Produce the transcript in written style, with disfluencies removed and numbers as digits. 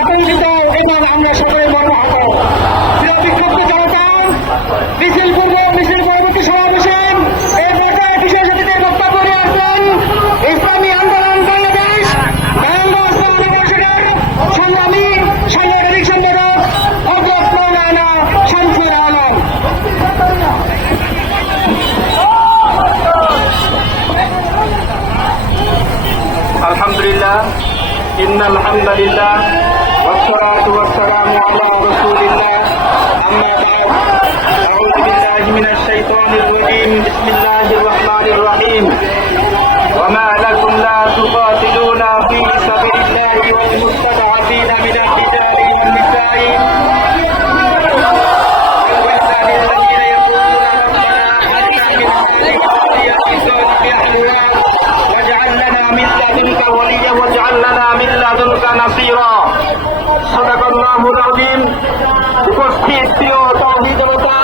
আতঙ্কিত এবং আমরা সকলে মর্মাহত। প্রিয় বিক্ষুব্ধ জনতা, মিছিল পূর্ব মিছিল পরবর্তী সমাবেশে এই পর্যায়ে বিশেষ অতিথির বক্তব্য নিয়ে আসবেন ইসলামী আন্দোলন বাংলাদেশ নারায়ণগঞ্জ মহানগর সংগ্রামী সাংগঠনিক সম্পাদক হযরত মাওলানা শামসুল আলম। আলহামদুলিল্লাহ, ইন্নাল হামদুলিল্লাহ ওয়াসসালাতু ওয়াসসালামু আলা রাসূলিল্লাহ, আম্মা বা'দ। আউযু বিল্লাহি মিনাশ শাইতানির রাজীম। বিসমিল্লাহির রাহমানির রাহিম। ওয়া মা লাকুম লা তুকাতিলুনা ফী সাবিলিল্লাহি ওয়াল মুস্তাদআফিনা মিনার রিজালি ওয়ান নিসাই والذين يقولون ربنا هب لنا من أزواجنا واجعل لنا من لدنك وليا واجعل لنا من لدنك نصيرا। صدق الله العظيم। উপস্থিত প্রিয় তাওহীদ জনতা,